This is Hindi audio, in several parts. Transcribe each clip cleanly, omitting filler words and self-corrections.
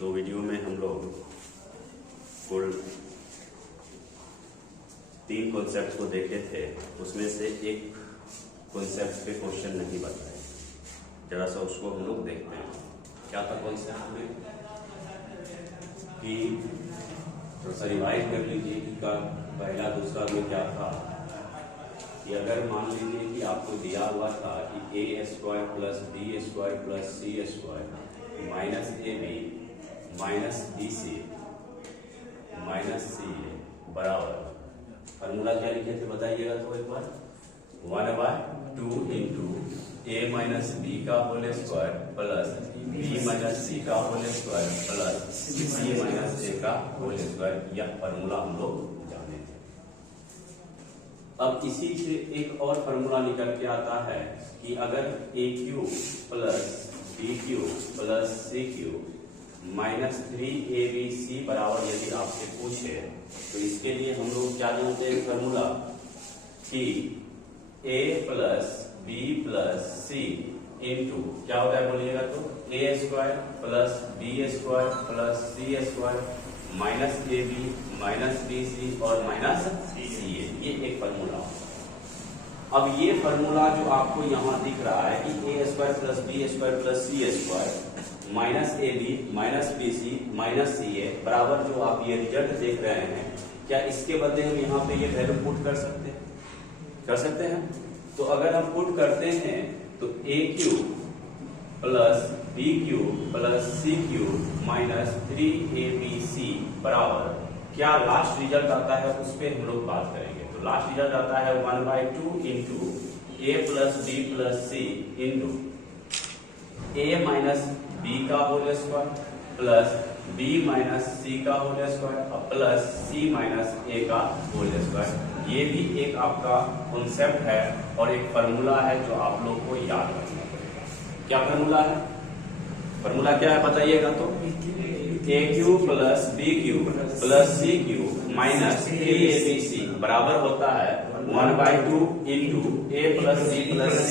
दो वीडियो में हम लोग कुल 3 कॉन्सेप्ट को देखे थे। उसमें से एक कॉन्सेप्ट पे क्वेश्चन नहीं बताए, जरा सा उसको हम लोग देखते हैं। क्या था कॉन्सेप्ट में कि थोड़ा सा रिवाइज कर लीजिए कि का पहला दूसरा में क्या था कि अगर मान लीजिए कि आपको दिया हुआ था कि a² plus b² plus c² minus ab minus bc minus ca बराबर फॉर्मूला क्या लिखे थे बताइएगा तो एक बार 1/2 इंटू a माइनस b का whole square plus b minus c का whole square plus c minus a का होल स्क्वायर। यह फॉर्मूला हम लोग जाने थे। अब इसी से एक और फॉर्मूला निकल के आता है कि अगर a³ plus b³ plus c³ minus 3abc बराबर यदि आपसे पूछे तो इसके लिए हम लोग क्या जानते हैं फॉर्मूला कि a plus b plus c into क्या होता है बोलिएगा तो a² plus b² plus c² minus ab minus bc और माइनस ca। ये एक फॉर्मूला। अब ये फॉर्मूला जो आपको यहाँ दिख रहा है कि a² plus b² plus c² minus ab minus bc minus ca बराबर जो आप ये रिजल्ट देख रहे हैं, क्या इसके बदले हम यहाँ पे ये वैल्यू पुट कर सकते हैं? तो अगर हम पुट करते हैं तो a³ plus b³ plus c³ minus 3abc बराबर क्या लास्ट रिजल्ट आता है उस पर हम लोग बात करेंगे। तो लास्ट रिजल्ट आता है 1/2 into a plus b plus c into a minus b का whole square plus b minus c का whole square plus c minus a का होल स्क्वायर। ये भी एक आपका कॉन्सेप्ट है और एक फॉर्मूला है जो आप लोग को याद रखना पड़ेगा। क्या फॉर्मूला है? फॉर्मूला क्या है बताइएगा तो a³ plus b³ plus c³ minus 3abc बराबर होता है 1/2 into a plus c plus c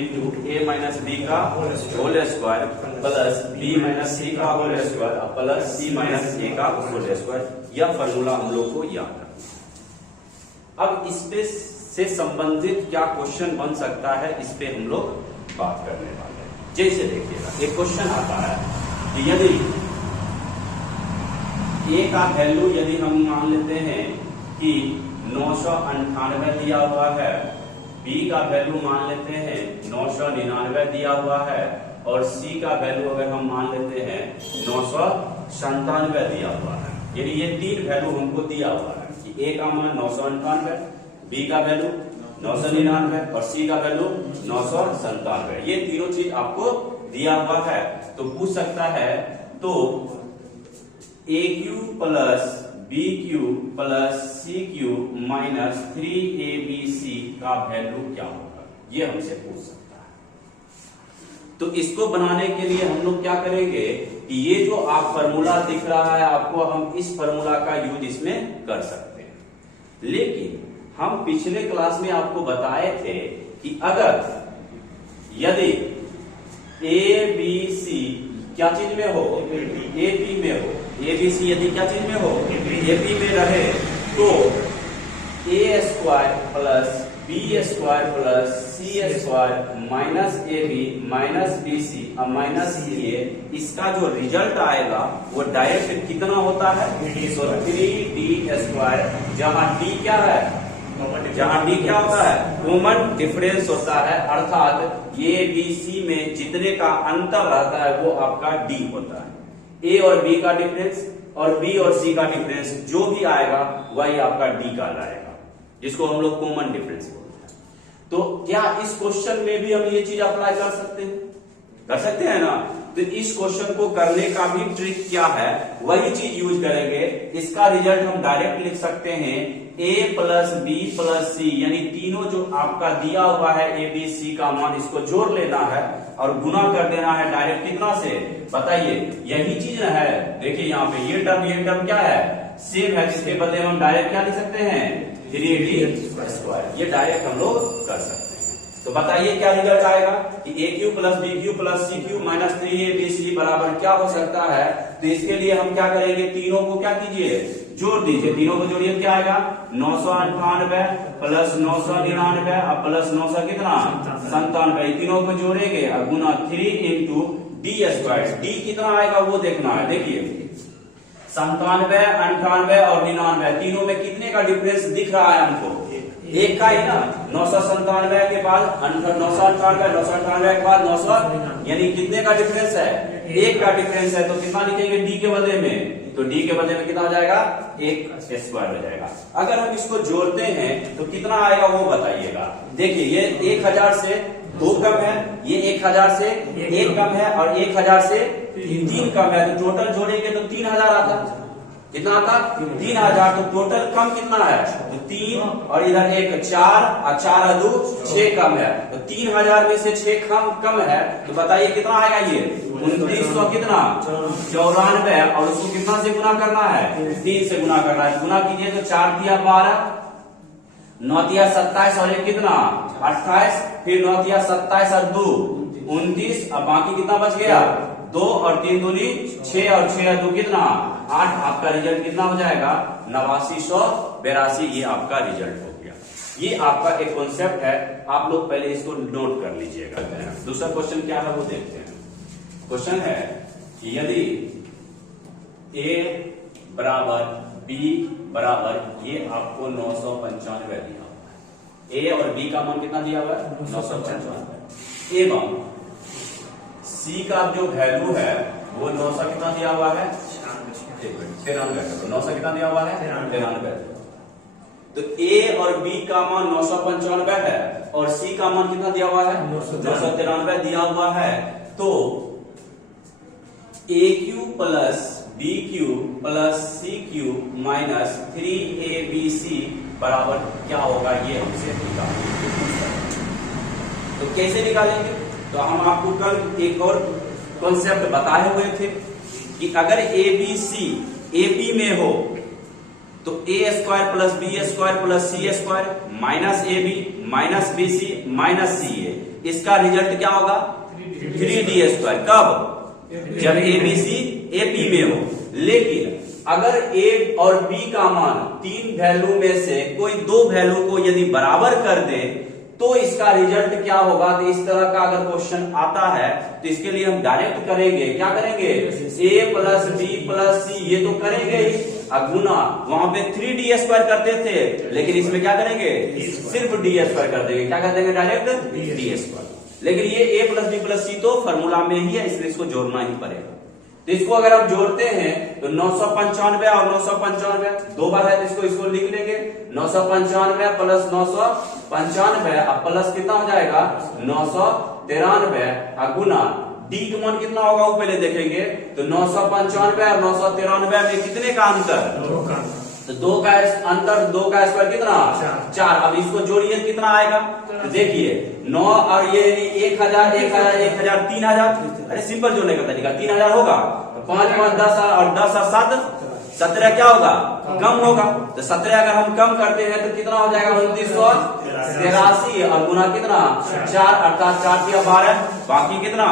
into a minus b का whole square plus b minus c का whole square plus c minus a का होल स्क्वायर। यह फॉर्मूला हम लोग को याद रखना। अब इस पे से संबंधित क्या क्वेश्चन बन सकता है, इस पे हम लोग बात करने वाले हैं। जैसे देखिएगा एक क्वेश्चन आता है कि यदि a का वैल्यू यदि हम मान लेते हैं कि 998 दिया हुआ है, b का वैल्यू मान लेते हैं 999 दिया हुआ है और c का वैल्यू अगर हम मान लेते हैं 997 दिया हुआ है। यानी ये 3 वैल्यू हमको दिया हुआ है कि a का मान 998, b का वैल्यू 999 और c का वैल्यू 997। ये तीनों चीज आपको दिया हुआ है। तो पूछ सकता है तो a³ plus b³ plus c³ minus 3abc का वैल्यू क्या होगा, ये हमसे पूछ सकता है। तो इसको बनाने के लिए हम लोग क्या करेंगे कि ये जो आप फॉर्मूला दिख रहा है आपको, हम इस फॉर्मूला का यूज इसमें कर सकते हैं। लेकिन हम पिछले क्लास में आपको बताए थे कि अगर यदि a b c क्या चीज में हो, AP में हो, ABC यदि क्या चीज में हो, AP में रहे तो a² plus b² plus c² minus ab minus bc और माइनस ca, इसका जो रिजल्ट आएगा वो डायरेक्ट कितना होता है, तो 3d², जहां d क्या है, जहां d क्या होता है, कॉमन डिफरेंस होता है। अर्थात ये ABC में जितने का अंतर रहता है वो आपका d होता है। a और b का डिफरेंस और b और c का डिफरेंस जो भी आएगा वही आपका d कहलाएगा, जिसको हम लोग कॉमन डिफरेंस बोलते हैं। तो क्या इस क्वेश्चन में भी हम ये चीज अप्लाई कर सकते हैं? कर सकते हैं ना। तो इस क्वेश्चन को करने का भी ट्रिक क्या है, वही चीज यूज करेंगे। इसका रिजल्ट हम डायरेक्ट लिख सकते हैं a plus b plus c, यानी तीनों जो आपका दिया हुआ है a b c का मान, इसको जोड़ लेना है और गुना कर देना है डायरेक्ट कितना से बताइए, यही चीज है। देखिए यहाँ पे ये टर्म क्या है, सेम है, जिसके बदले हम डायरेक्ट क्या लिख सकते हैं 3d²। ये डायरेक्ट हम लोग कर सकते हैं। तो बताइए क्या रिजल्ट आएगा कि a cube plus b cube plus c cube minus 3ab बराबर क्या हो सकता है। तो इसके लिए हम क्या करेंगे, तीनों को क्या कीजिए, जोड़ दीजिए। तीनों को जोड़िए, क्या आएगा 998 प्लस 999 और प्लस 900 कितना 97। तीनों को जोड़ेंगे और गुना 3 इंटू डी स्क्वायर। डी कितना आएगा वो देखना है। देखिए 97, 98 और 99, तीनों में कितने का डिफरेंस दिख रहा है हमको, एक का ही ना। 997 के बाद 998, 998 के बाद 900, यानी कितने का डिफरेंस है, एक का डिफरेंस है। तो कितना लिखेंगे डी के बदले में, तो डी के बदले में कितना हो जाएगा, एक स्क्वायर हो जाएगा। अगर हम इसको जोड़ते हैं तो कितना आएगा वो बताइएगा। देखिए ये 1000 से 2 कम है, ये 1000 से 1 कम है और 1000 से 3 कम है। तो टोटल जोड़ेंगे तो 3000 आता। कितना आता 3000। तो टोटल कम कितना है, तो 3 और इधर 1 4 और 4 2 6 कम है। तो 3000 में से 6 कम है। तो बताइए कितना आएगा, ये 2900 कितना 94 और उसको कितना से गुना करना है, 3 से गुना करना है। गुना कीजिए तो 4 दिया 12, 9 दिया 27 और 1 कितना 28, फिर 9 दिया 27 और 2 29 और बाकी कितना बच गया 2 और 3 दूनी 6 और 6 और 2 कितना 8। आपका रिजल्ट कितना हो जाएगा 8982। ये आपका रिजल्ट हो गया। ये आपका एक कॉन्सेप्ट है, आप लोग पहले इसको नोट कर लीजिएगा। दूसरा क्वेश्चन क्या है वो देखते हैं। क्वेश्चन है कि यदि ए बराबर बी बराबर, ये आपको 995 दिया हुआ है। ए और बी का मान कितना दिया हुआ है 995 एवं सी का जो वैल्यू है वो 900 कितना दिया हुआ है 93। 900 कितना दिया हुआ है 93। तो ए और बी का मान 995 है और सी का मान कितना दिया हुआ है 993 दिया हुआ है। तो a cube plus b cube plus c cube minus 3abc बराबर क्या होगा, ये हमसे निकालेंगे। तो कैसे निकालेंगे, तो हम आपको कल एक और कॉन्सेप्ट बताए हुए थे कि अगर A B C A B में हो तो a square plus b square plus c square minus a b minus b c minus c a, इसका रिजल्ट क्या होगा 3d स्क्वायर। कब, जब A B C A P में हो। लेकिन अगर ए और बी का मान 3 वैल्यू में से कोई 2 वैल्यू को यदि बराबर कर दे तो इसका रिजल्ट क्या होगा। तो इस तरह का अगर क्वेश्चन आता है तो इसके लिए हम डायरेक्ट करेंगे, क्या करेंगे ए प्लस बी प्लस सी, ये तो करेंगे ही, गुना वहां पे 3d स्क्वायर करते थे, लेकिन इसमें क्या करेंगे सिर्फ डी स्क्वायर कर देंगे। क्या कर देंगे डायरेक्ट डी स्क्वायर। लेकिन ये ए प्लस बी प्लस सी तो फॉर्मूला में ही है, इसलिए इसको जोड़ना ही पड़ेगा। तो इसको अगर हम जोड़ते हैं तो 995 और 995 दो बार है, तो इसको लिख लेंगे 995 प्लस 995 अब प्लस कितना हो जाएगा 993 गुना डी का मान कितना होगा वो पहले देखेंगे। तो 995 और 993 में कितने का अंतर, तो 2 का अंतर, 2 का स्क्वायर कितना 4। अब इसको जोड़िए कितना आएगा, तो देखिए 9 और ये 1000 1000 1000 3000। अरे सिंपल जोड़ने का तरीका 3000 होगा, 5 5 10 और 10 और 7 17 क्या होगा कम होगा। तो 17 अगर हम कम करते हैं तो कितना हो जाएगा 2983 और गुना कितना 4 अर्थात 4 या 12 बाकी कितना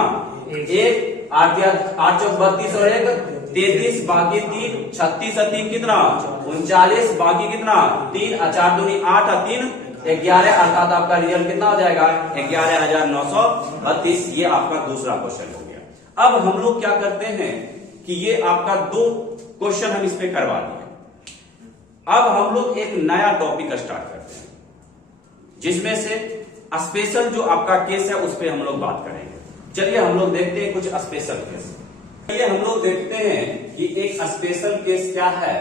1 8 चौक 32 और 1 33 बाकी 3 36 और 3 कितना 39 बाकी कितना 3 और 4 दूनी 8 और 3 11 अर्थात आपका रिजल्ट कितना हो जाएगा 11932। ये आपका दूसरा क्वेश्चन हो गया। अब हम लोग क्या करते हैं कि ये आपका 2 क्वेश्चन हम इस पे करवा दिए। अब हम लोग एक नया टॉपिक स्टार्ट करते हैं जिसमें से स्पेशल जो आपका केस है उस पे हम लोग बात करेंगे। चलिए हम लोग देखते हैं कुछ स्पेशल केस। चलिए हम लोग देखते हैं कि एक स्पेशल केस क्या है।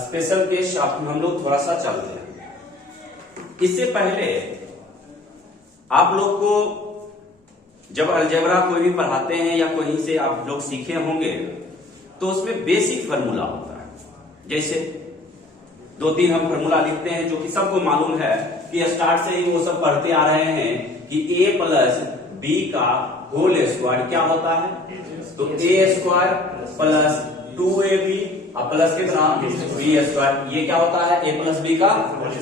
स्पेशल केस हम लोग थोड़ा सा चलते हैं। इससे पहले आप लोग को जब अलजेब्रा कोई भी पढ़ाते हैं या कहीं से आप लोग सीखे होंगे तो उसमें बेसिक फार्मूला होता है। जैसे 2-3 हम फार्मूला लिखते हैं जो कि सबको मालूम है कि स्टार्ट से ही वो सब पढ़ते आ रहे हैं कि a प्लस बी का होल स्क्वायर क्या होता है, तो a स्क्वायर प्लस 2ab अब प्लस कितना बी स्क्वायर, ये क्या होता है ए प्लस बी का,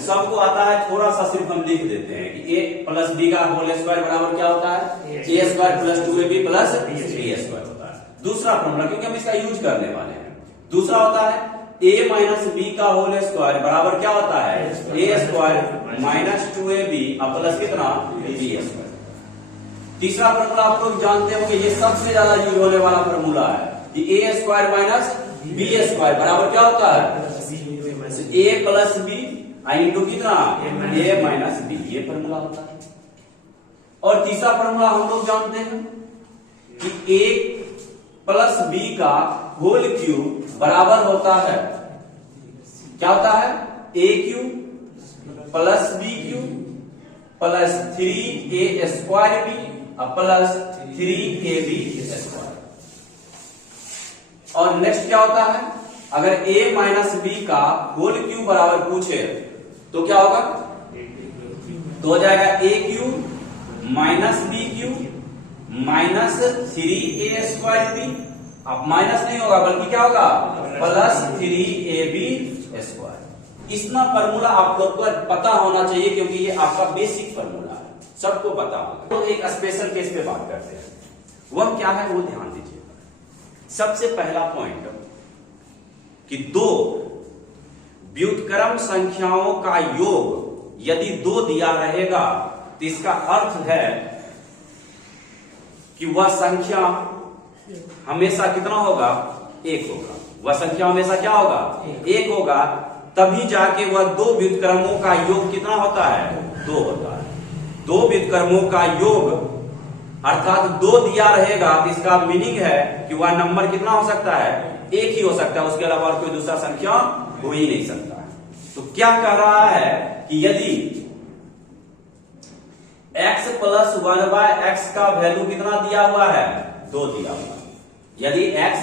सबको आता है, थोड़ा सा सिर्फ हम लिख देते हैं कि ए प्लस बी का होल स्क्वायर बराबर क्या होता है a square plus 2ab plus b square होता है। दूसरा फॉर्मूला, क्योंकि हम इसका यूज करने वाले हैं, दूसरा होता है a माइनस बी का होल स्क्वायर बराबर क्या होता है ए स्क्वायर माइनस 2ab अब प्लस कितना बी स्क्वायर। तीसरा फॉर्मूला आप लोग जानते हो कि ये सबसे ज्यादा यूज होने वाला फॉर्मूला है कि ए स्क्वायर माइनस बी स्क्वायर बराबर क्या होता है ए प्लस बी इंटू कितना ए माइनस बी, ये फॉर्मूला होता है। और तीसरा फॉर्मूला हम लोग जानते हैं कि ए प्लस बी का होल क्यूब बराबर होता है क्या होता है a cube plus b cube plus 3a square b plus 3ab square. और नेक्स्ट क्या होता है, अगर a माइनस बी का होल क्यूब बराबर पूछे तो क्या होगा, तो हो जाएगा a cube minus b cube minus 3a square b, अब माइनस नहीं होगा बल्कि क्या होगा प्लस 3ab स्क्वायर। इतना फॉर्मूला आप लोग को पता होना चाहिए क्योंकि ये आपका बेसिक फॉर्मूला है, सबको पता होगा। तो एक स्पेशल केस पे बात करते हैं, वह क्या है वो ध्यान दीजिए। सबसे पहला पॉइंट कि दो व्युत्क्रम संख्याओं का योग यदि 2 दिया रहेगा तो इसका अर्थ है कि वह संख्या हमेशा कितना होगा 1 होगा, वह संख्या हमेशा क्या होगा 1 होगा, तभी जाके वह दो व्युत्क्रमों का योग कितना होता है 2 होता है। दो व्युत्क्रमों का योग अर्थात 2 दिया रहेगा तो इसका मीनिंग है कि वह नंबर कितना हो सकता है 1 ही हो सकता है, उसके अलावा और कोई दूसरा संख्या हो ही नहीं सकता है। तो क्या कह रहा है कि यदि x प्लस 1/x का वैल्यू कितना दिया हुआ है 2 दिया हुआ है, यदि x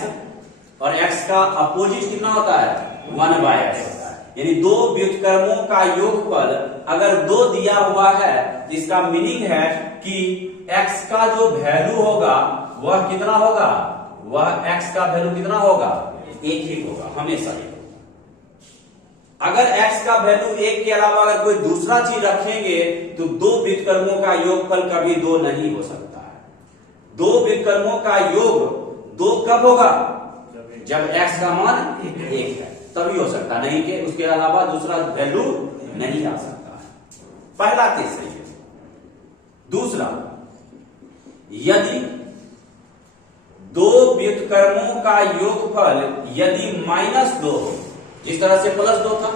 और x का अपोजिट कितना होता है 1/x होता है, यानी दो व्युत्क्रमों का योगफल अगर 2 दिया हुआ है तो इसका मीनिंग है कि x का जो वैल्यू होगा वह कितना होगा, वह x का वैल्यू कितना होगा 1 ही होगा, हमेशा 1। अगर x का वैल्यू 1 के अलावा अगर कोई दूसरा चीज रखेंगे तो दो व्युत्क्रमों का योगफल कभी 2 नहीं हो सकता है। दो व्युत्क्रमों का योग 2 कब होगा, जब x का मान 1 है तभी हो सकता, नहीं कि उसके अलावा दूसरा वैल्यू नहीं आ सकता है। पहला केस सही है। दूसरा, यदि दो व्युत्क्रमों का योगफल यदि -2 हो, जिस तरह से +2 था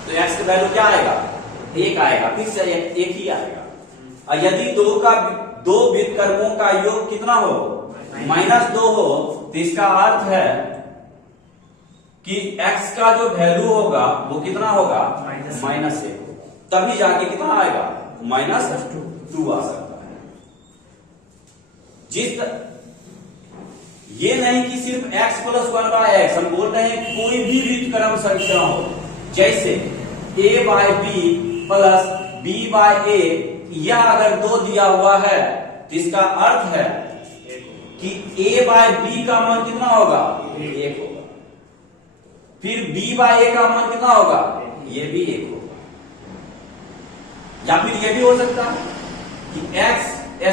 तो x का वैल्यू क्या आएगा 1 आएगा, फिर से 1 ही आएगा। और यदि दो व्युत्क्रमों का योग कितना हो -2 हो तो इसका अर्थ है कि x का जो वैल्यू होगा वो कितना होगा -1, तभी जाके कितना आएगा -2 आ सकता है। ये नहीं कि सिर्फ x प्लस 1/x, हम बोल रहे हैं कोई भी व्युत्क्रम संख्या हो, जैसे a/b प्लस b/a, यह अगर 2 दिया हुआ है तो इसका अर्थ है कि a/b का मान कितना होगा 1 होगा, फिर b/a का मान कितना होगा ये भी 1 होगा। या फिर ये भी हो सकता है कि x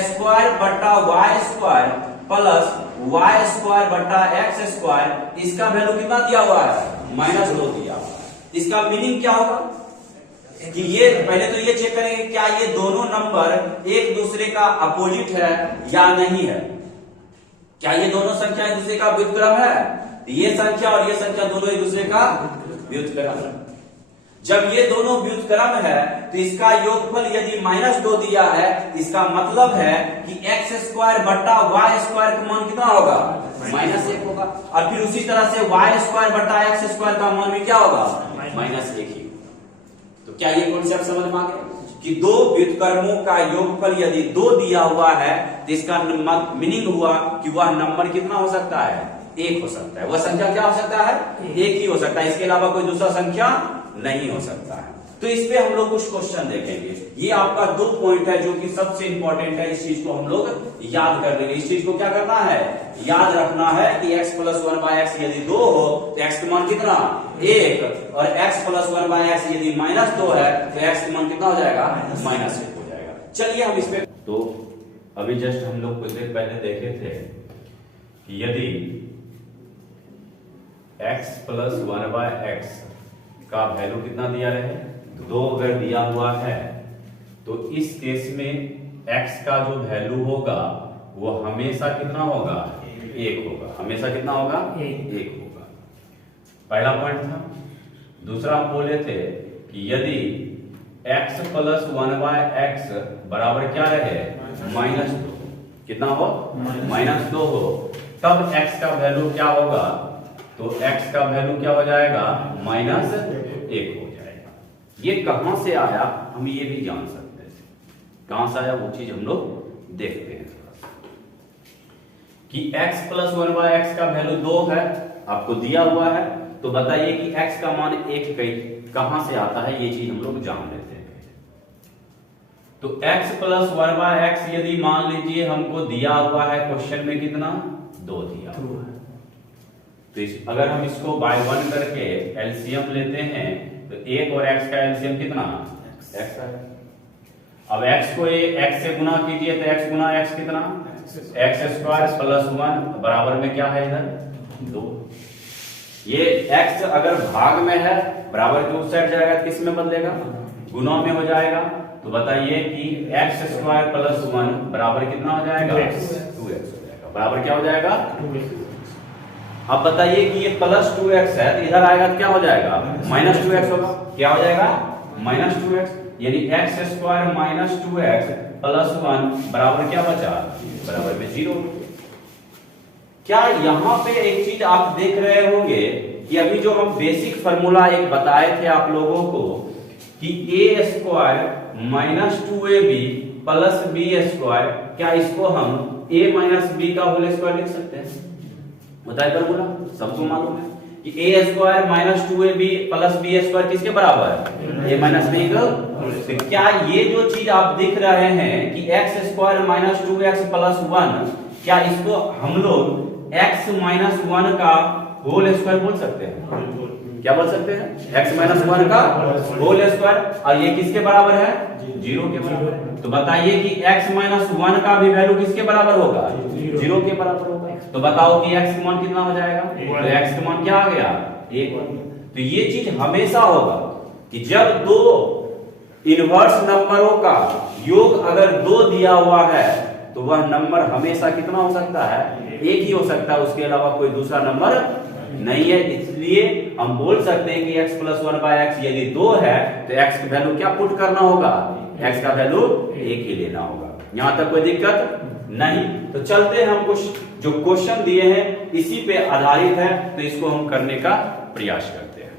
स्क्वायर बट्टा y square plus y square बट्टा x स्क्वायर, इसका वैल्यू कितना दिया हुआ है -2 दिया हुआ है। इसका मीनिंग क्या होगा कि ये पहले तो ये चेक करेंगे क्या ये दोनों नंबर एक दूसरे का अपोजिट है या नहीं है, क्या ये दोनों संख्या एक दूसरे का व्युत्क्रम है, ये संख्या और ये संख्या दोनों एक दूसरे का व्युत्क्रम है। जब ये दोनों व्युत्क्रम है तो इसका योगफल यदि -2 दिया है, इसका मतलब है कि x स्क्वायर बट्टा y स्क्वायर का मान कितना होगा -1 होगा, और फिर उसी तरह से y स्क्वायर बट्टा x स्क्वायर का मान भी क्या होगा -1 ही। तो क्या ये कॉन्सेप्ट समझ में आ गया कि दो व्युत्क्रमों का योगफल यदि 2 दिया हुआ है तो इसका मीनिंग हुआ कि वह नंबर कितना हो सकता है 1 हो सकता है, वह संख्या क्या हो सकता है 1 ही हो सकता है, इसके अलावा कोई दूसरा संख्या नहीं हो सकता है। तो इस पे हम लोग कुछ क्वेश्चन देखेंगे। ये आपका 2 पॉइंट है जो कि सबसे इंपॉर्टेंट है, इस चीज को हम लोग याद कर लेंगे। इस चीज को क्या करना है, याद रखना है कि x प्लस 1/x यदि 2 हो तो x का मान कितना 1, और x प्लस 1/x यदि -2 है तो x का मान कितना हो जाएगा -1 हो जाएगा। चलिए हम इस पे, तो अभी जस्ट हम लोग कुछ देर पहले देखे थे कि यदि x प्लस 1/x का वैल्यू कितना दिया रहे 2 अगर दिया हुआ है तो इस केस में x का जो वैल्यू होगा वो हमेशा कितना होगा 1 होगा। हमेशा कितना होगा 1 होगा। पहला पॉइंट था। दूसरा हम बोले थे कि यदि x प्लस 1/x बराबर क्या रहे -2, कितना हो -2 हो, तब x का वैल्यू क्या होगा, तो x का वैल्यू क्या हो जाएगा -1 हो जाएगा। ये कहां से आया हम ये भी जान सकते हैं, कहां से आया वो चीज हम लोग देखते हैं कि x प्लस 1/x का वैल्यू 2 है, आपको दिया हुआ है, तो बताइए कि x का मान 1 कहां से आता है, ये चीज हम लोग जान लेते हैं। तो x प्लस 1/x यदि मान लीजिए हमको दिया हुआ है क्वेश्चन में कितना 2 दिया हुआ है, तो अगर हम इसको बाय 1 करके एलसीएम लेते हैं तो 1 और x का एलसीएम कितना x है। अब x को x से गुना कीजिए तो x गुना x कितना x² प्लस 1 बराबर में क्या है इधर 2। ये x अगर भाग में है बराबर के उस साइड जाएगा, किस में बदलेगा गुना में हो जाएगा। तो बताइए कि x² प्लस 1 बराबर कितना हो जाएगा 2x हो जाएगा। बराबर क्या हो जाएगा 2x। अब बताइए कि ये प्लस 2x है तो इधर आएगा तो क्या हो जाएगा -2x होगा। क्या हो जाएगा -2x, यानी x² माइनस 2x प्लस 1 बराबर क्या बचा बराबर में 0। क्या यहां पे एक चीज आप देख रहे होंगे कि अभी जो हम बेसिक फार्मूला एक बताए थे आप लोगों को कि a² minus 2ab plus b², क्या इसको हम a माइनस b का होल स्क्वायर लिख सकते हैं, बताइए फार्मूला सबको मालूम है कि a² minus 2ab plus b² किसके बराबर है a माइनस b का। तो क्या ये जो चीज आप दिख रहे हैं कि x² माइनस 2x प्लस 1, क्या इसको हम लोग x माइनस 1 का होल स्क्वायर बोल सकते हैं, क्या बोल सकते हैं x माइनस 1 का होल स्क्वायर, और ये किसके बराबर है 0 के बराबर। तो बताइए कि x माइनस 1 का भी वैल्यू किसके बराबर होगा 0 के बराबर होगा। तो बताओ कि x का मान कितना हो जाएगा, तो x का मान क्या आ गया 1। तो ये चीज हमेशा होगा कि जब दो इनवर्स नंबरों का योग अगर 2 दिया हुआ है तो वह नंबर हमेशा कितना हो सकता है 1 ही हो सकता है, उसके अलावा कोई दूसरा नंबर नहीं है। इसलिए हम बोल सकते हैं कि x प्लस 1/x यदि 2 है तो x का वैल्यू क्या पुट करना होगा, x का वैल्यू 1 ही लेना होगा। यहां तक कोई दिक्कत नहीं। तो चलते हैं, हम कुछ जो क्वेश्चन दिए हैं इसी पे आधारित है, तो इसको हम करने का प्रयास करते हैं।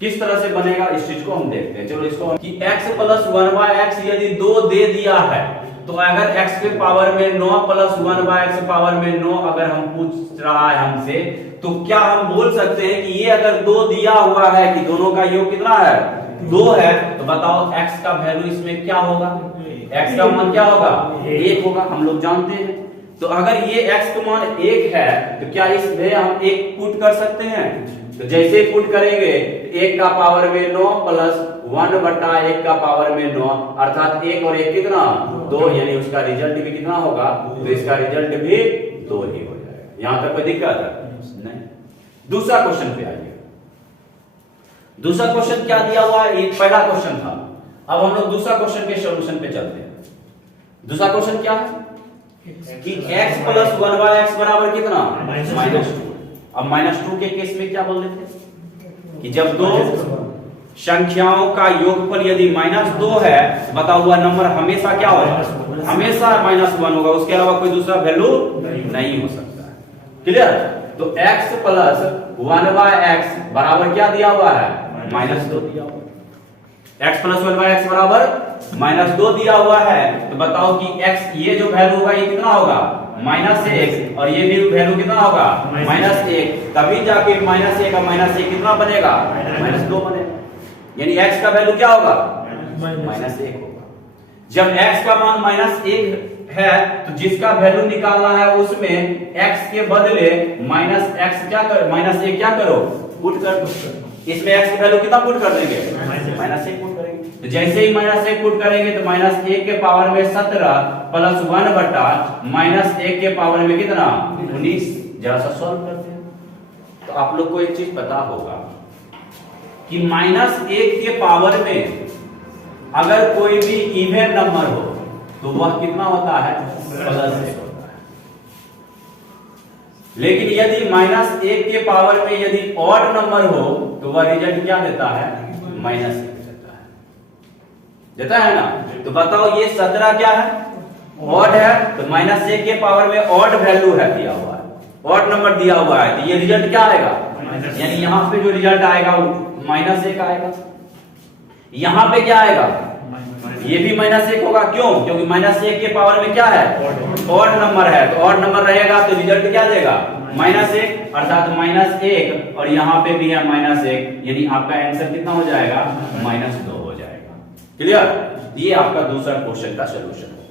किस तरह से बनेगा इस चीज को हम देखते हैं। चलो इसको कि x प्लस 1/x यदि 2 दे दिया है तो अगर x के पावर में 9 प्लस 1/x पावर में 9 अगर हम पूछ रहा है हमसे, तो क्या हम बोल सकते हैं कि ये अगर 2 दिया हुआ है कि दोनों का योग कितना है 2 है, तो बताओ x का वैल्यू इसमें क्या होगा, x का मान क्या होगा 1 होगा, हम लोग जानते हैं। तो अगर ये x का मान 1 है तो क्या इसमें हम 1 पुट कर सकते हैं, तो जैसे पुट करेंगे 1 का पावर में 9 प्लस 1/1 का पावर में 9 अर्थात 1 और 1 कितना 2, यानी उसका रिजल्ट भी कितना होगा, तो इसका रिजल्ट भी 2 ही हो जाएगा। यहां तक कोई दिक्कत है नहीं। दूसरा क्वेश्चन पे आइए। दूसरा क्वेश्चन क्या दिया हुआ है, एक पहला क्वेश्चन था, अब हम लोग दूसरा क्वेश्चन के सॉल्यूशन पे चलते हैं। दूसरा क्वेश्चन क्या है कि x प्लस 1/x बराबर कितना -2। अब -2 के केस में क्या बोल रहे थे कि जब दो संख्याओं का योगफल यदि -2 है, बता हुआ नंबर हमेशा क्या होगा, हमेशा -1 होगा, उसके अलावा कोई दूसरा वैल्यू नहीं हो सकता है। क्लियर। तो x प्लस 1/x बराबर क्या दिया हुआ है -2 दिया हुआ है। x प्लस 1/x बराबर -2 दिया हुआ है, तो बताओ कि x ये जो वैल्यू होगा ये कितना होगा -1, और ये भी वैल्यू कितना होगा -1, तभी जाके -1 का -1 कितना बनेगा -2 बनेगा। यानी x का वैल्यू क्या होगा, -1 होगा। जब x का मान -1 है तो जिसका वैल्यू निकालना है उसमें x के बदले -1 क्या करो, पुट कर दो। इसमें x की वैल्यू कितना पुट कर देंगे, -1 पुट करेंगे। तो जैसे ही -1 पुट करेंगे तो -1 के पावर में 17 प्लस 1 बटा -1 के पावर में कितना 19। जरा सा सॉल्व करते हैं। तो आप लोग को एक चीज पता होगा कि -1 के पावर में अगर कोई भी इवन नंबर हो तो वह कितना होता है, +1 होता है। लेकिन यदि -1 के पावर में यदि ऑड नंबर हो तो वह रिजल्ट क्या देता है, -1 देता है ना। तो बताओ ये 17 क्या है, ऑड है, तो -1 के पावर में ऑड वैल्यू है दिया हुआ है, ऑड नंबर दिया हुआ है, तो ये रिजल्ट क्या आएगा, यानी यहां पे जो रिजल्ट आएगा वो -1 आएगा। यहां पे क्या आएगा, ये भी -1 होगा। क्यों, क्योंकि -1 के पावर में क्या है, ऑड नंबर है, तो ऑड नंबर रहेगा तो रिजल्ट क्या देगा, -1, अर्थात -1, और यहां पे भी है -1, यानी आपका आंसर कितना हो जाएगा, -2 हो जाएगा। क्लियर, ये आपका दूसरा क्वेश्चन का सलूशन है।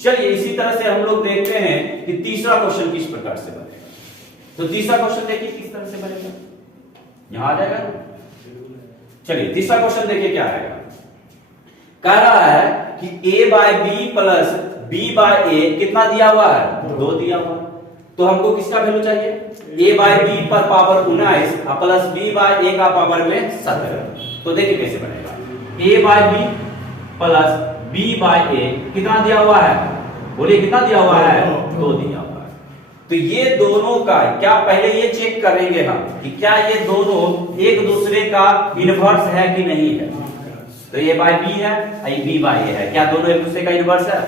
चलिए इसी तरह से हम लोग देखते हैं कि तीसरा क्वेश्चन किस प्रकार से बनेगा। तो तीसरा क्वेश्चन देखिए किस तरह से बनेगा, यहां आ जाएगा। चलिए तीसरा क्वेश्चन देखिए क्या आएगा। कह रहा है कि a/b प्लस b/a कितना दिया हुआ है, 2 दिया हुआ है। तो हमको किसका वैल्यू चाहिए, a/b पर पावर 19 प्लस b/a का पावर में 17। तो देखिए कैसे बनेगा, a/b प्लस b/a कितना दिया हुआ है, बोलिए कितना दिया हुआ है, 2 दिया हुआ है। तो ये दोनों का क्या, पहले ये चेक करेंगे हम कि क्या ये दोनों एक दूसरे का इनवर्स है कि नहीं है। तो a/b है, ये b/a है, क्या दोनों एक दूसरे का इनवर्स है।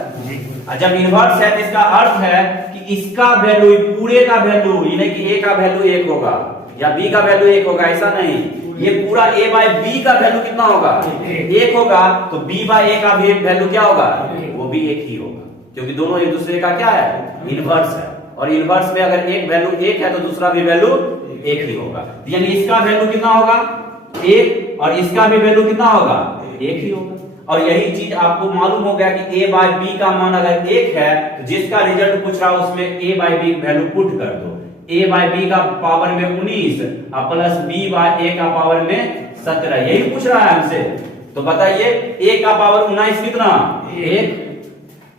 और जब इनवर्स है तो इसका अर्थ है कि इसका वैल्यू पूरे का वैल्यू, यानी कि a का वैल्यू 1 होगा या b का वैल्यू 1 होगा, ऐसा नहीं, ये पूरा a/b का वैल्यू कितना होगा, 1 होगा। तो b/a का भी वैल्यू क्या होगा, वो भी 1 ही होगा, क्योंकि दोनों एक दूसरे का क्या है, इनवर्स है। और इनवर्स में अगर एक वैल्यू 1 है तो दूसरा भी वैल्यू 1 ही होगा, यानी इसका वैल्यू कितना होगा, 1, और इसका भी वैल्यू कितना होगा, 1 ही होगा। और यही चीज आपको मालूम हो गया कि a/b का मान अगर 1 है तो जिसका रिजल्ट पूछ रहा है उसमें a/b वैल्यू पुट कर दो। a/b का पावर में 19 प्लस b/a का पावर में 17, यही पूछ रहा है हमसे। तो बताइए a का पावर 19 कितना,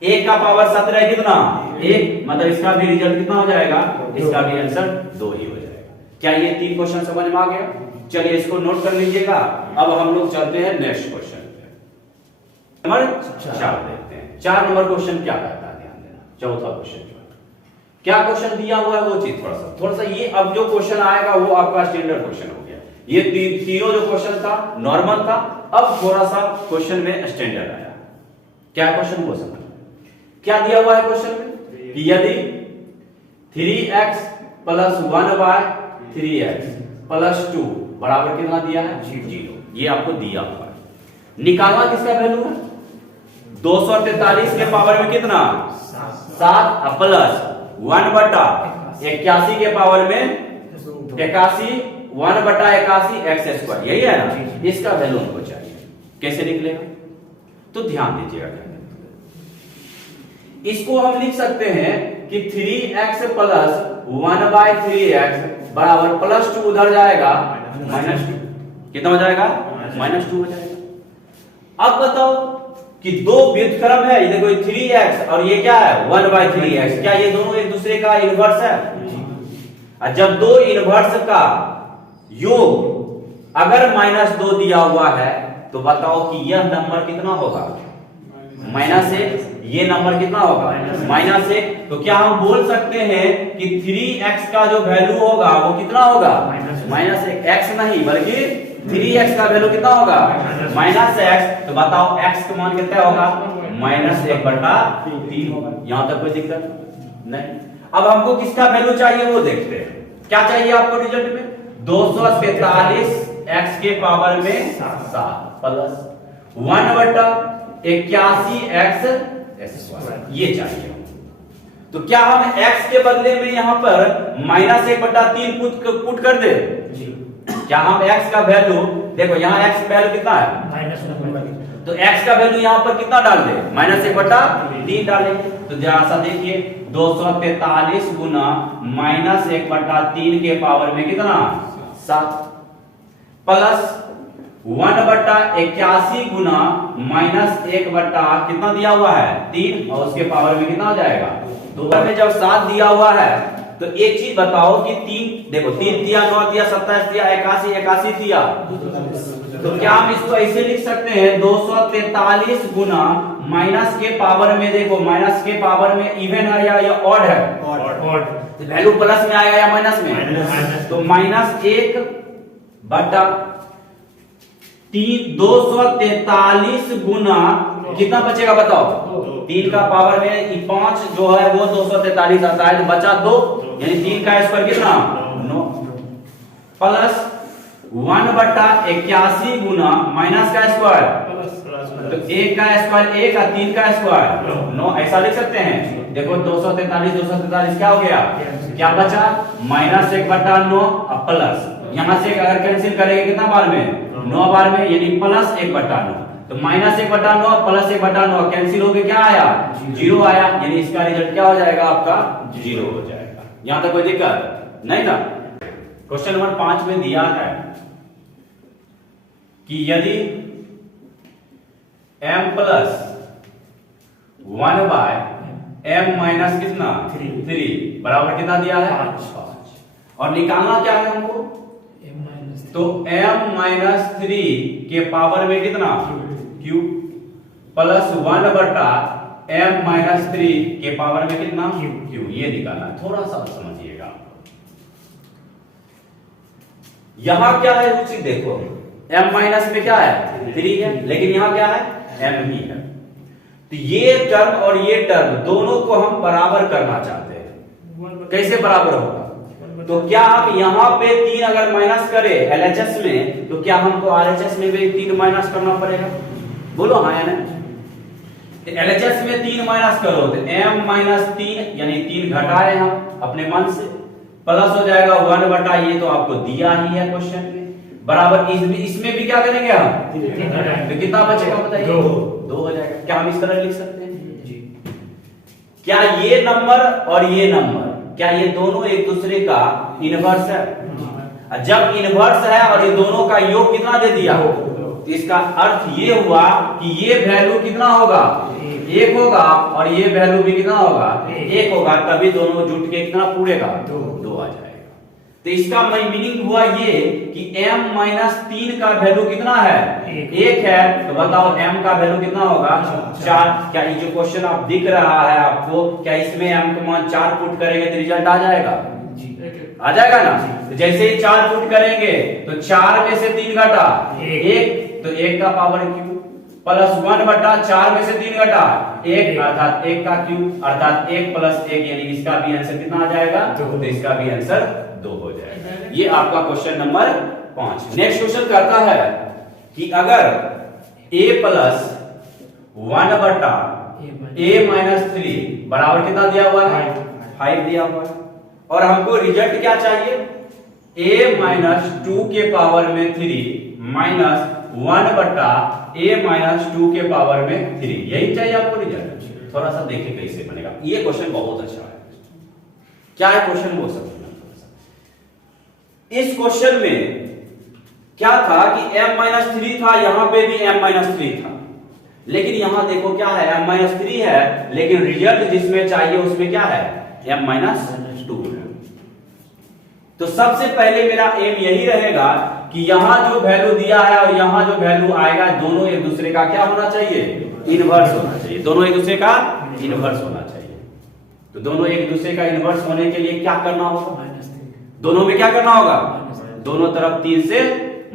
1 का पावर 17 कितना, 1, मतलब इसका भी रिजल्ट कितना हो जाएगा, इसका भी आंसर 2 ही हो जाएगा। क्या ये 3 क्वेश्चन समझ में आ गया। चलिए इसको नोट कर लीजिएगा। अब हम लोग चलते हैं नेक्स्ट क्वेश्चन पे, नंबर 4 देखते हैं। 4 नंबर क्वेश्चन क्या कहता है, ध्यान देना। चौथा क्वेश्चन जो है, क्या क्वेश्चन दिया हुआ है वो चीज थोड़ा सा ये अब जो क्वेश्चन आएगा वो आपका स्टैंडर्ड क्वेश्चन हो गया। ये तीनों जो क्वेश्चन था नॉर्मल था, अब थोड़ा सा क्वेश्चन में स्टैंडर्ड आया। क्या क्वेश्चन वो समझ, क्या दिया हुआ है क्वेश्चन में कि यदि 3x प्लस 1/3x प्लस 2 बराबर कितना दिया है, 0, ये आपको दिया हुआ है। निकालना किसका वैल्यू है, 243 के पावर में कितना, 7 प्लस 1/81 के पावर में 81, 1/81 x², यही है ना। इसका वैल्यू हमको चाहिए, कैसे निकलेगा, तो ध्यान दीजिएगा। इसको हम लिख सकते हैं कि 3x प्लस 1/3x बराबर प्लस 2 उधर जाएगा -2, कितना हो जाएगा, -2 हो जाएगा। अब बताओ कि दो व्युत्क्रम है, ये देखो 3x और ये क्या है 1/3x, क्या ये दोनों एक दूसरे का इनवर्स है। और जब दो इनवर्स का योग अगर -2 दिया हुआ है तो बताओ कि यह नंबर कितना होगा, -1, ये नंबर कितना होगा, -1। तो क्या हम बोल सकते हैं कि 3x का जो वैल्यू होगा वो कितना होगा, -1, x नहीं बल्कि 3x का वैल्यू कितना होगा, -x। तो बताओ x का मान कितना होगा, -1/3 होगा। यहां तक कोई दिक्कत नहीं। अब हमको किसका वैल्यू चाहिए वो देखते हैं। क्या चाहिए आपको रिजल्ट में, 243 x के पावर में 7 प्लस 1/81 x², ये चाहिए। तो क्या हम x के बदले में यहां पर -1/3 पुट कर दे, क्या हम x का वैल्यू देखो यहाँ x का वैल्यू कितना है -1/3। तो x का वैल्यू यहाँ पर कितना डाल दे -1/3 डालेंगे। तो जरा सा देखिए 243 गुना -1/3 के पावर में कितना 7 प्लस 1/81 गुना -1 बट्टा कितना दिया हुआ है 3 और उसके पावर में कितना हो जाएगा 2 में जब 7 दिया हुआ है तो एक चीज बताओ कि 3 देखो 3 दिया 9 दिया 27 दिया 81 दिया तो क्या हम इसको ऐसे लिख सकते हैं 243 गुना माइनस के पावर में देखो माइनस के पावर में इवन है या ऑड है ऑड। तो वैल्यू प्लस में आएगा या माइनस में तो -1 बटा 243 गुना कितना बचेगा बताओ 3 का पावर में 5 जो है वो 243 आता है तो बचा 2 यानी 3 का स्क्वायर कितना 9 प्लस 1/81 गुना माइनस का स्क्वायर तो 1 का स्क्वायर 1 और 3 का स्क्वायर 9 ऐसा लिख सकते हैं। देखो 243 क्या हो गया क्या बचा -1/9 और प्लस यहां से अगर कैंसिल करेंगे कितना बार में 9 बार में यानी प्लस 1/9 तो -1/9 प्लस 1/9 कैंसिल हो गया क्या आया 0 आया यानी इसका रिजल्ट क्या हो जाएगा आपका 0 हो जाएगा। यहां तक कोई दिक्कत नहीं था। क्वेश्चन नंबर 5 में दिया है कि यदि m प्लस 1/m माइनस कितना 3 बराबर कितना दिया है 5 और निकालना क्या है हमको तो m-3 के पावर में कितना q प्लस 1/m-3 के पावर में कितना q ये निकालना है। थोड़ा सा समझिएगा यहां क्या है रुचि देखो m माइनस में क्या है 3 है लेकिन यहां क्या है m ही है तो ये टर्म और ये टर्म दोनों को हम बराबर करना चाहते हैं। कैसे बराबर होगा तो क्या आप यहां पे 3 अगर माइनस करें LHS में तो क्या हमको RHS में भी 3 माइनस करना पड़ेगा बोलो हाँ या नहीं। LHS में 3 माइनस करो तो m-3 यानी 3 घटाए हम अपने मन से प्लस हो जाएगा 1 ये तो आपको दिया ही है क्वेश्चन में बराबर इसमें भी क्या करेंगे हम तो कितना बचेगा बताइए 2 हो जाएगा। क्या हम इस तरह लिख सकते हैं जी क्या ये नंबर और ये नंबर क्या ये दोनों एक दूसरे का इनवर्स है जब इनवर्स है और ये दोनों का योग कितना दे दिया तो इसका अर्थ ये हुआ कि ये वैल्यू कितना होगा 1 होगा और ये वैल्यू भी कितना होगा 1 होगा तभी दोनों जुट के कितना पूरे का 2 आ जाएगा। तो इसका मीनिंग हुआ ये कि m-3 का वैल्यू कितना है 1 है तो बताओ m का वैल्यू कितना होगा 4। क्या ये जो क्वेश्चन आप दिख रहा है आपको क्या इसमें m का मान 4 पुट करेंगे तो रिजल्ट आ जाएगा आ जाएगा ना। तो जैसे ही 4 पुट करेंगे तो 4 में से 3 घटा 1 तो 1 का पावर q प्लस 1/4 में से 3 घटा 1 अर्थात 1 का q अर्थात 1 प्लस 1 यानी इसका भी आंसर कितना आ जाएगा तो इसका भी आंसर 2 हो जाएगा। ये आपका क्वेश्चन नंबर 5। नेक्स्ट क्वेश्चन कहता है कि अगर a प्लस 1/a-3 बराबर कितना दिया हुआ है 5 दिया हुआ है और हमको रिजल्ट क्या चाहिए a-2 के पावर में 3 माइनस 1/a-2 के पावर में 3 यही चाहिए आपको रिजल्ट। थोड़ा सा देखिए कैसे बनेगा ये क्वेश्चन बहुत अच्छा है। क्या है क्वेश्चन वो सब इस क्वेश्चन में क्या था कि m-3 था यहां पे भी m-3 था लेकिन यहां देखो क्या है m-3 है लेकिन रिजल्ट जिसमें चाहिए उसमें क्या है m-2 है। तो सबसे पहले मेरा एम यही रहेगा कि यहां जो वैल्यू दिया है और यहां जो वैल्यू आएगा दोनों एक दूसरे का क्या होना चाहिए इनवर्स होना चाहिए दोनों एक दूसरे का इनवर्स होना चाहिए। तो दोनों एक दूसरे का इनवर्स होने के लिए क्या करना होगा दोनों में क्या करना होगा दोनों तरफ 3 से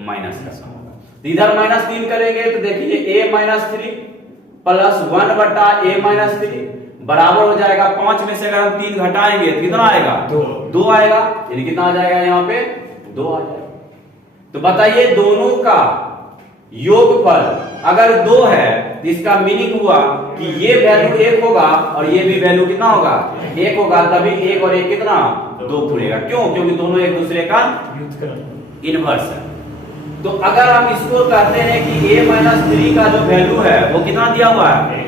माइनस करना होगा। तो इधर -3 करेंगे तो देखिए a-3 प्लस 1/a-3 बराबर हो जाएगा 5 में से अगर हम 3 घटाएंगे तो कितना आएगा 2 आएगा यानी कितना आ जाएगा यहाँ पे 2 आ जाएगा। तो बताइए दोनों का योगफल अगर 2 है तो इसका मीनिंग हुआ कि ये वैल्यू 1 होगा और ये भी वैल्यू कितना होगा 1 होगा तभी 1 और 1 कितना 2 पूरेगा। क्यों क्योंकि दोनों एक दूसरे का इनवर्स है। तो अगर हम इसको कहते हैं कि a माइनस 3 का जो वैल्यू है वो कितना दिया हुआ है,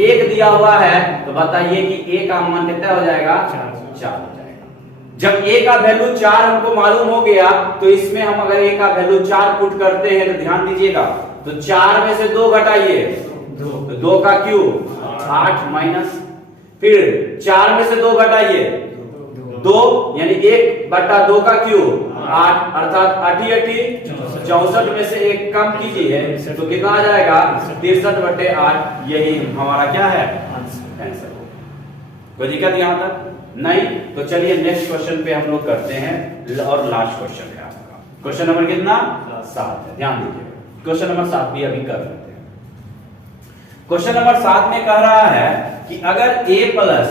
1 दिया हुआ है, तो बताइए कि a का मान कितना हो जाएगा, 4 हो जाएगा। जब a का वैल्यू 4 हमको मालूम हो गया, तो इसमें हम अगर a का वैल्यू 4 पुट करते हैं तो ध्यान दीजिएगा, तो 4 में से 2 घटाइए, तो 2 का क्यूब 8 माइनस, फिर 4 में से 2 घटाइए 2, यानी 1/2 का क्यूब 8, अर्थात 8 64 में से 1 कम कीजिए तो कितना आ जाएगा, 63/8। यही हमारा क्या है, आंसर। कोई दिक्कत यहां तक नहीं? तो चलिए नेक्स्ट क्वेश्चन पे हम लोग करते हैं, और लास्ट क्वेश्चन है आपका, क्वेश्चन नंबर कितना, 7 है। ध्यान दीजिए, क्वेश्चन नंबर 7 भी अभी कर लेते हैं। क्वेश्चन नंबर 7 में कह रहा है कि अगर a प्लस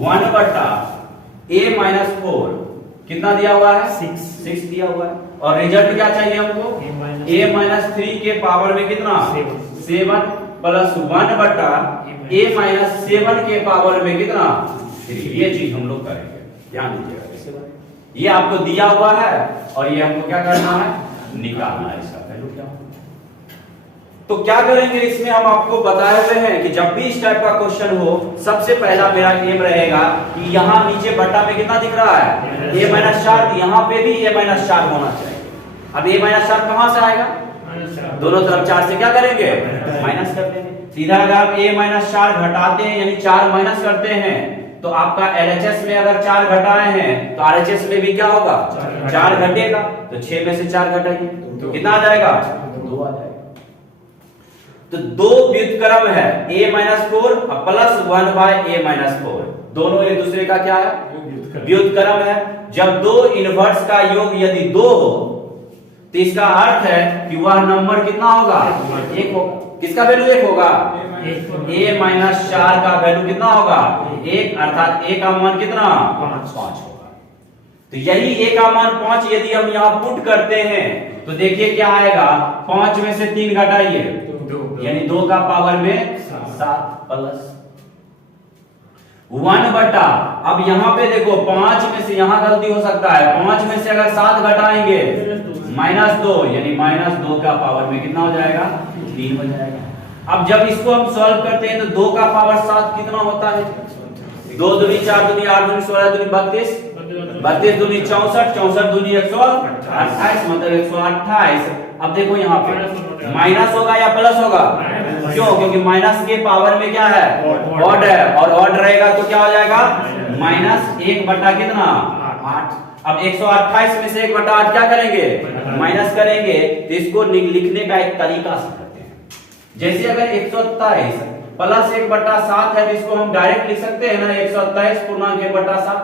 1/a माइनस 4 कितना दिया हुआ है, 6 दिया हुआ है, और रिजल्ट क्या चाहिए हमको, a माइनस 3 के पावर में कितना, 7 प्लस 1/a माइनस 7 के पावर में कितना, 3। ये चीज हम लोग करेंगे, ध्यान दीजिएगा। ये आपको दिया हुआ है और ये हमको क्या करना है, निकालना है इसका वैल्यू क्या। तो क्या करेंगे, इसमें हम आपको बताए हुए हैं कि जब भी इस टाइप का क्वेश्चन हो, सबसे पहला मेरा एम रहेगा कि यहाँ नीचे बट्टा में कितना दिख रहा है, a माइनस 4, यहाँ पे भी a माइनस 4 होना चाहिए। अब a माइनस 4 कहां से आएगा, दोनों तरफ 4 से क्या करेंगे, माइनस कर देंगे। सीधा अगर आप a माइनस 4 घटाते हैं, यानी 4 माइनस करते हैं, तो आपका LHS में अगर 4 घटाए हैं तो RHS में भी क्या होगा, 4 घटेगा। तो 6 में से 4 घटाइए तो कितना आ जाएगा, 2 आ जाएगा। तो 2 व्युत्क्रम है, a minus 4 plus 1/a minus 4, दोनों एक दूसरे का क्या है, व्युत्क्रम है। जब 2 इनवर्स का योग यदि 2 हो तो इसका अर्थ है कि वह नंबर कितना होगा, 1 होगा। किसका वैल्यू 1 होगा, a माइनस 4 का वैल्यू कितना होगा, 1, अर्थात a का मान कितना, 5 होगा। तो यही a का मान 5 यदि हम यहाँ पुट करते हैं तो देखिए क्या आएगा, 5 में से 3 घटाइए, यानी 2 का पावर में 7 प्लस 1/, अब यहाँ पे देखो 5 में से यहाँ गलती हो सकता है, 5 में से अगर 7 घटाएंगे -2, यानी -2 का पावर में कितना हो जाएगा, 3 हो जाएगा। अब जब इसको हम सॉल्व करते हैं तो 2 का पावर 7 कितना होता है, 2 दूनी 4 दूनी 8 दूनी 16 दूनी 32, 32 दूनी 64, 64 दूनी 128, मतलब 128। अब देखो यहाँ पे माइनस होगा या प्लस होगा, क्यों, क्योंकि माइनस के पावर में क्या है, ऑड है, और ऑड रहेगा तो क्या हो जाएगा, -1 बटा कितना, 8। अब 128 में से 1/8 क्या करेंगे, माइनस करेंगे। तो इसको लिखने का एक तरीका से करते हैं, जैसे अगर 127 प्लस 1/7 है तो इसको हम डायरेक्ट लिख सकते हैं ना, 127 पूर्णांक 1/7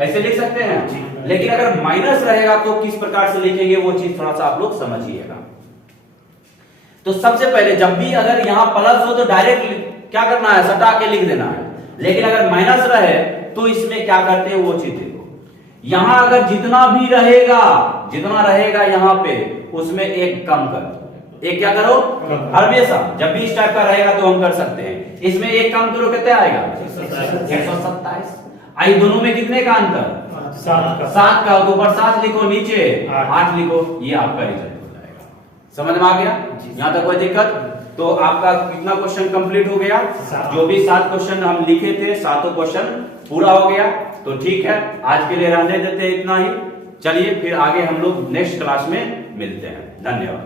ऐसे लिख सकते हैं। लेकिन अगर माइनस रहेगा तो किस प्रकार से लिखेंगे, वो चीज थोड़ा सा आप लोग समझिएगा। तो सबसे पहले जब भी अगर यहाँ प्लस हो तो डायरेक्ट क्या करना है, सटा के लिख देना है। लेकिन अगर माइनस रहे तो इसमें क्या करते हैं, वो चीज देखो। यहां अगर जितना भी रहेगा, जितना रहेगा यहाँ पे, उसमें 1 कम करो। 1 क्या करो, हमेशा जब भी इस टाइप का रहेगा तो हम कर सकते हैं। इसमें 1 कम करो, कितना आएगा, 127। आई दोनों में कितने का अंतर, 7 का, तो ऊपर 7 लिखो, नीचे 8 लिखो, ये आपका रिजल्ट हो जाएगा। समझ में आ गया, यहाँ तक कोई दिक्कत? तो आपका कितना क्वेश्चन कंप्लीट हो गया, जो भी 7 क्वेश्चन हम लिखे थे, 7 क्वेश्चन पूरा हो गया। तो ठीक है, आज के लिए रहने देते हैं इतना ही। चलिए फिर आगे हम लोग नेक्स्ट क्लास में मिलते हैं। धन्यवाद।